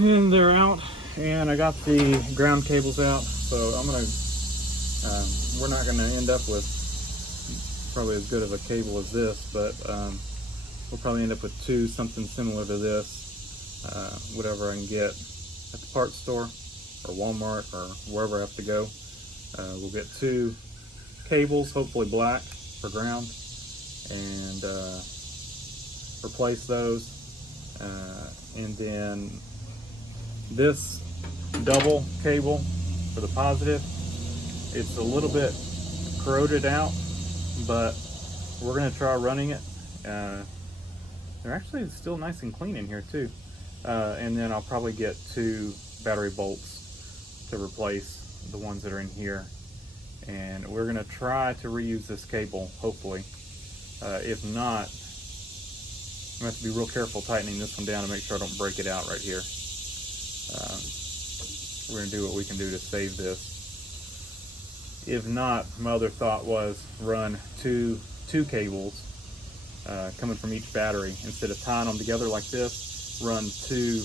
And they're out, and I got the ground cables out, so we're not gonna end up with probably as good of a cable as this, but we'll probably end up with two, something similar to this, whatever I can get at the parts store or Walmart or wherever I have to go. We'll get two cables, hopefully black for ground, and replace those. And then this double cable for the positive, it's a little bit corroded out, but we're going to try running it. They're actually still nice and clean in here too. And then I'll probably get two battery bolts to replace the ones that are in here. And we're going to try to reuse this cable, hopefully. If not, I'm going to have to be real careful tightening this one down to make sure I don't break it out right here. We're going to do what we can do to save this. If not, my other thought was run two cables coming from each battery. Instead of tying them together like this, run two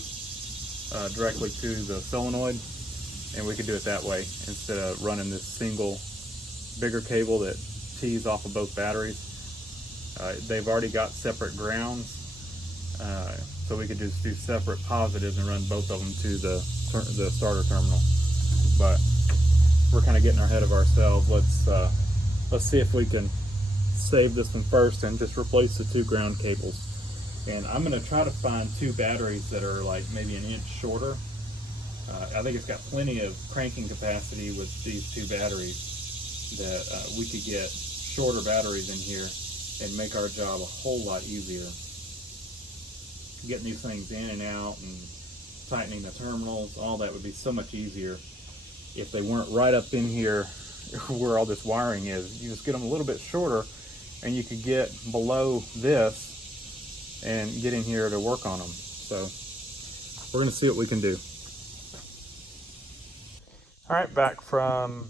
directly to the solenoid, and we could do it that way instead of running this single bigger cable that tees off of both batteries. They've already got separate grounds, so we could just do separate positives and run both of them to the starter terminal. But we're kind of getting ahead of ourselves. Let's see if we can save this one first and just replace the two ground cables. And I'm going to try to find two batteries that are like maybe an inch shorter. I think it's got plenty of cranking capacity with these two batteries that we could get shorter batteries in here and make our job a whole lot easier. Getting these things in and out and tightening the terminals, all that would be so much easier if they weren't right up in here where all this wiring is. You just get them a little bit shorter and you could get below this and get in here to work on them. So we're going to see what we can do. All right, back from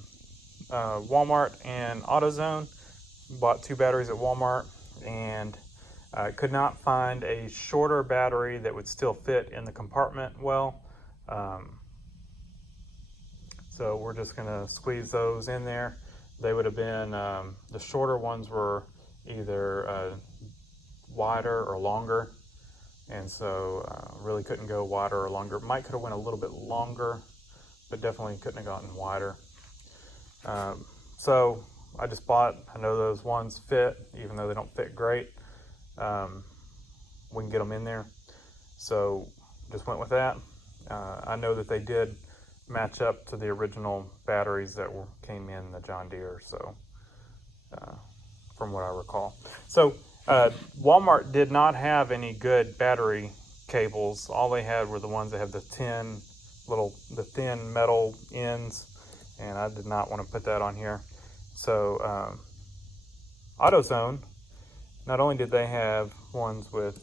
Walmart and AutoZone. Bought two batteries at Walmart, and could not find a shorter battery that would still fit in the compartment well. So we're just gonna squeeze those in there. They would have been, the shorter ones were either wider or longer, and so really couldn't go wider or longer. Might could have went a little bit longer, but definitely couldn't have gotten wider. So I just bought, I know those ones fit, even though they don't fit great. We can get them in there. So just went with that. I know that they did match up to the original batteries that came in the John Deere, so from what I recall. So Walmart did not have any good battery cables. All they had were the ones that have the thin metal ends, and I did not want to put that on here. So AutoZone, not only did they have ones with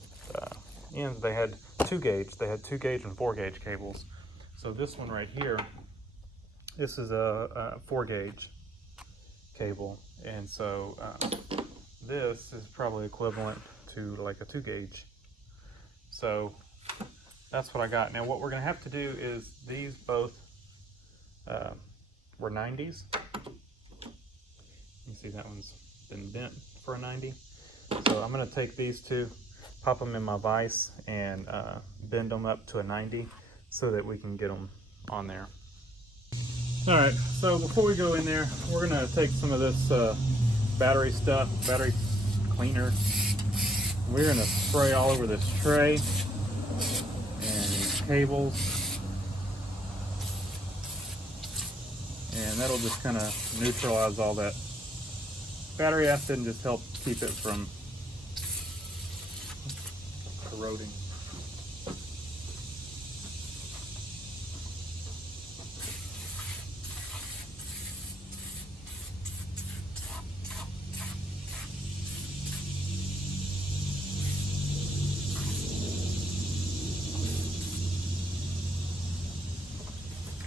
ends, they had 2 gauge. They had 2 gauge and 4 gauge cables. So this one right here, this is a 4 gauge cable, and so this is probably equivalent to like a 2 gauge. So that's what I got. Now what we're gonna have to do is, these both were 90s. You see that one's been bent for a 90. So I'm gonna take these two, pop them in my vise, and bend them up to a 90 so that we can get them on there. All right, so before we go in there, we're gonna take some of this battery cleaner. We're gonna spray all over this tray and these cables, and that'll just kind of neutralize all that battery acid and just help keep it from corroding.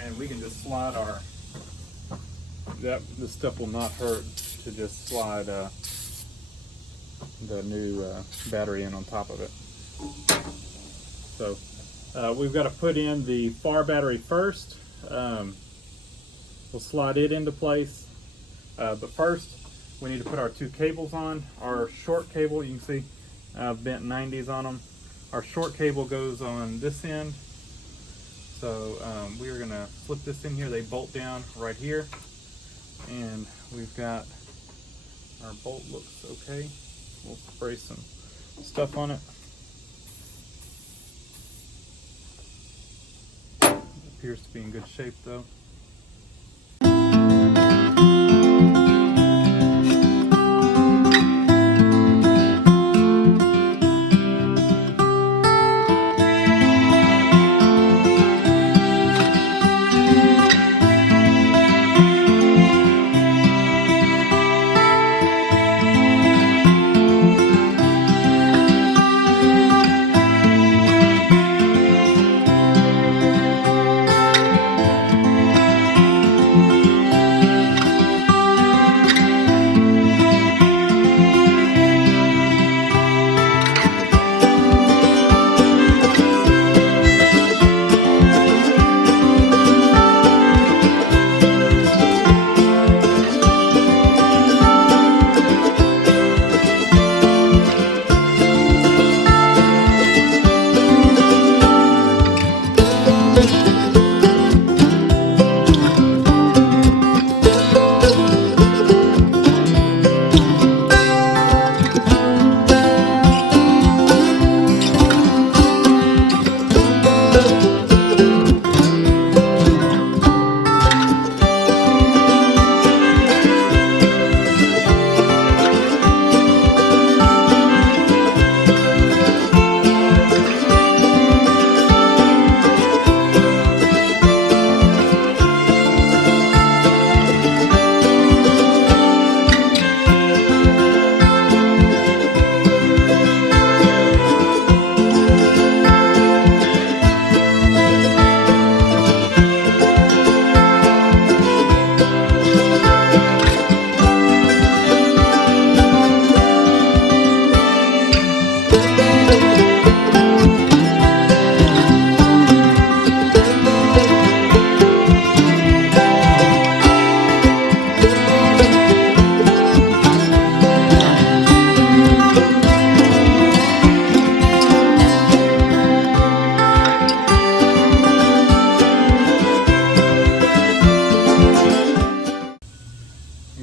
And we can just slide this stuff will not hurt to just slide the new battery in on top of it. So We've got to put in the far battery first. We'll slide it into place. But first, we need to put our two cables on. Our short cable, you can see I've bent 90s on them. Our short cable goes on this end. So we are going to slip this in here. They bolt down right here. And we've got our bolt looks okay. We'll spray some stuff on it. It appears to be in good shape though.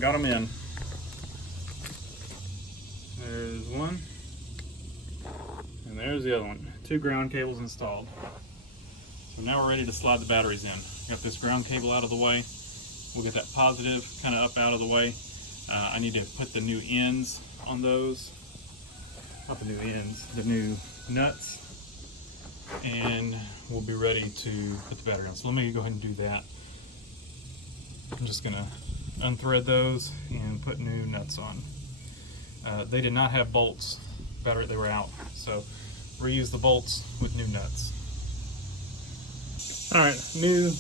Got them in. There's one, and there's the other one. Two ground cables installed. So now we're ready to slide the batteries in. Got this ground cable out of the way. We'll get that positive kind of up out of the way. I need to put the new ends on those. Not the new ends, the new nuts. And we'll be ready to put the battery on. So let me go ahead and do that. I'm just gonna unthread those and put new nuts on. They did not have bolts, battery, they were out, so reuse the bolts with new nuts. Alright, new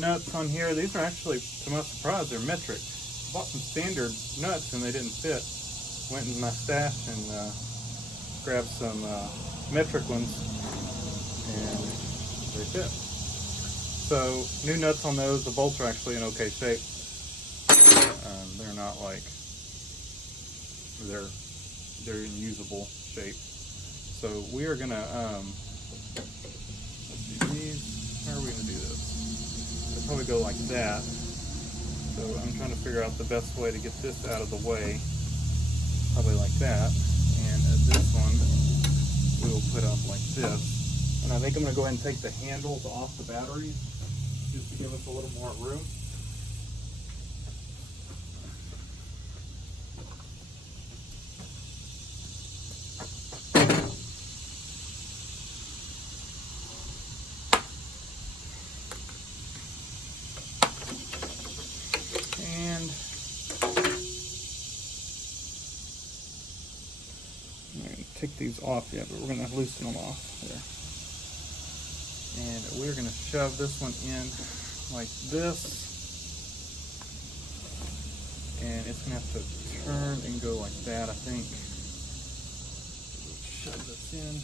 nuts on here. These are actually, to my surprise, they're metric. I bought some standard nuts and they didn't fit. Went in my stash and grabbed some metric ones and they fit. So new nuts on those. The bolts are actually in okay shape. They're not like, they're in usable shape. So we are gonna, let's do these. How are we gonna do this? I'll probably go like that. So I'm trying to figure out the best way to get this out of the way. Probably like that. And this one we will put up like this. And I think I'm gonna go ahead and take the handles off the batteries just to give us a little more room. Take these off yet, but we're going to loosen them off there. And we're going to shove this one in like this. And it's going to have to turn and go like that, I think. Shove this in.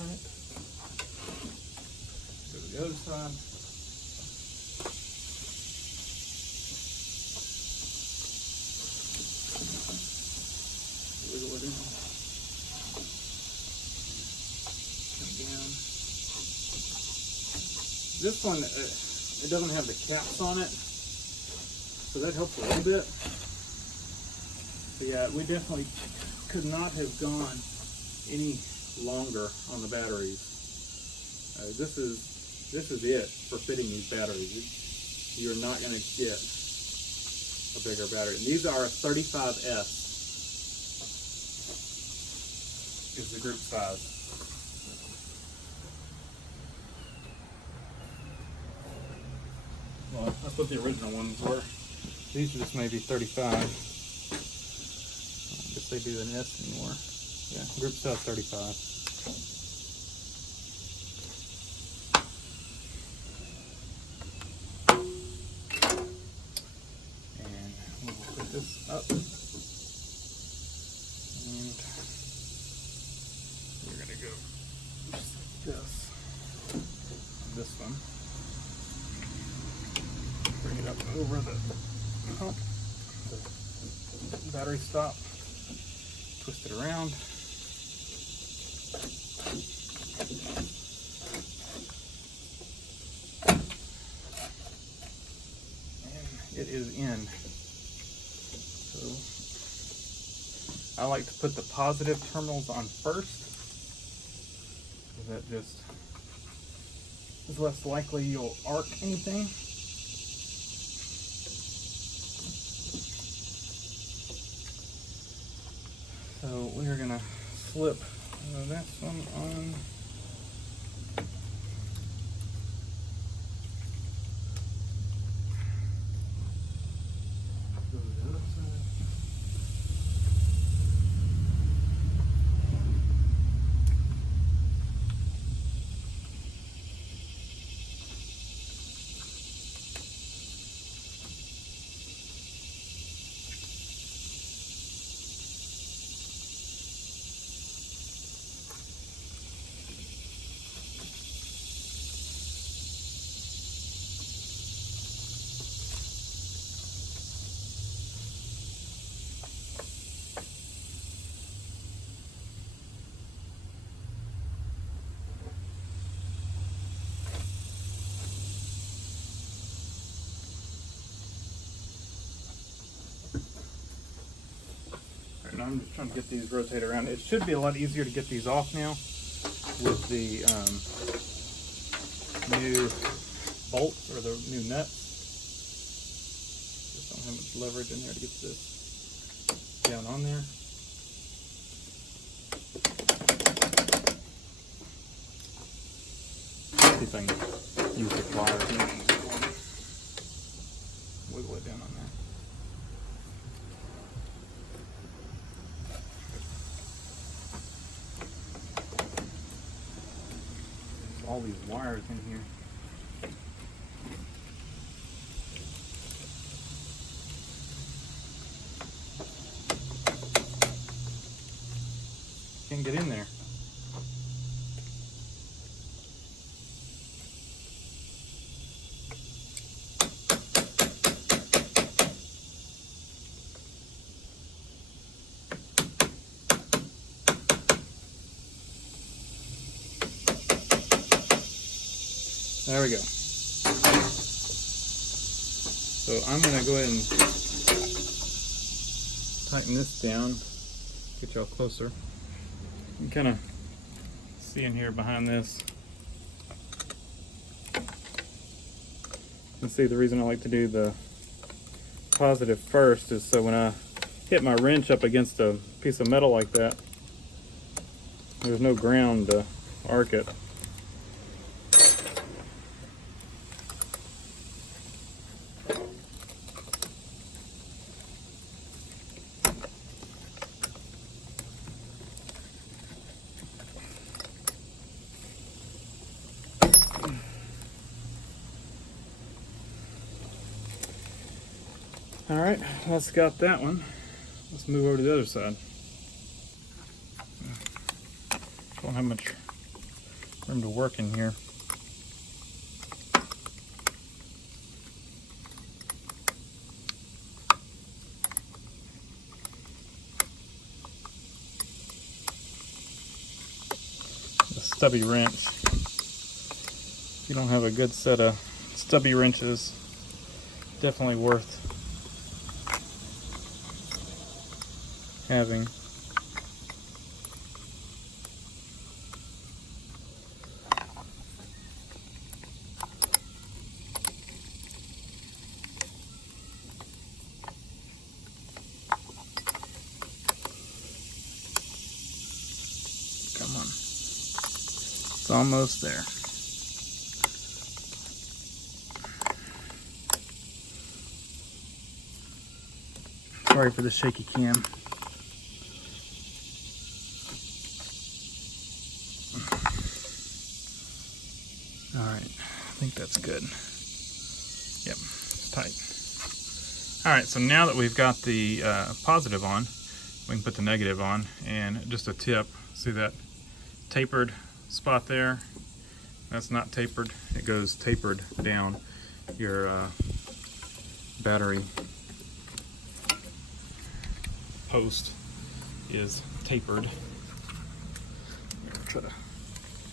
tight. Go to the other side. Wiggle it in. Come down. This one, it doesn't have the caps on it, so that helps a little bit. But yeah, we definitely could not have gone any longer on the batteries. This is it for fitting these batteries. You're not going to get a bigger battery. And these are a 35S is the group size. Well, that's what the original ones were. These are just maybe 35. I guess they do an S anymore. Yeah, group size 35. And we'll put this up. And we're going to go just like this. This one. Bring it up over the pump, the battery stop, twist it around. And it is in. So I like to put the positive terminals on first. That just is less likely you'll arc anything. So we're going to slip this one on. Go to the other side. I'm just trying to get these rotate around. It should be a lot easier to get these off now with the new bolts or the new nuts. Just don't have much leverage in there to get this down on there. See if I can use the pliers. Wiggle it down on there. All these wires in here. Can't get in there. There we go. So I'm going to go ahead and tighten this down, get y'all closer. You can kind of see in here behind this. You can see the reason I like to do the positive first is so when I hit my wrench up against a piece of metal like that, there's no ground to arc it. All right, let's got that one. Let's move over to the other side. Don't have much for him to work in here. The stubby wrench. If you don't have a good set of stubby wrenches, definitely worth having. Come on. It's almost there. Sorry for the shaky cam. Alright, I think that's good. Yep, it's tight. Alright, so now that we've got the positive on, we can put the negative on. And just a tip, see that tapered spot there? That's not tapered, it goes tapered down. Your battery post is tapered. Try to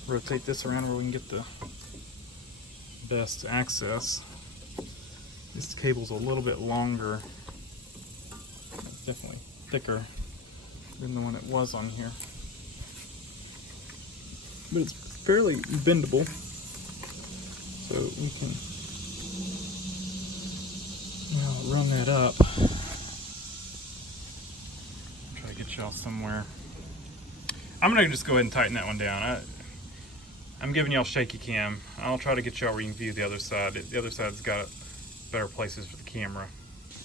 rotate this around where we can get the best access. This cable's a little bit longer, definitely thicker than the one it was on here, but it's fairly bendable, so we can now run that up. Try to get y'all somewhere. I'm gonna just go ahead and tighten that one down. I'm giving y'all shaky cam. I'll try to get y'all where you can view the other side. The other side's got better places for the camera.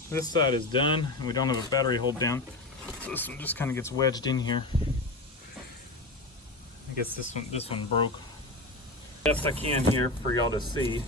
This side is done, and we don't have a battery hold down. So this one just kind of gets wedged in here. I guess this one broke. Best I can here for y'all to see.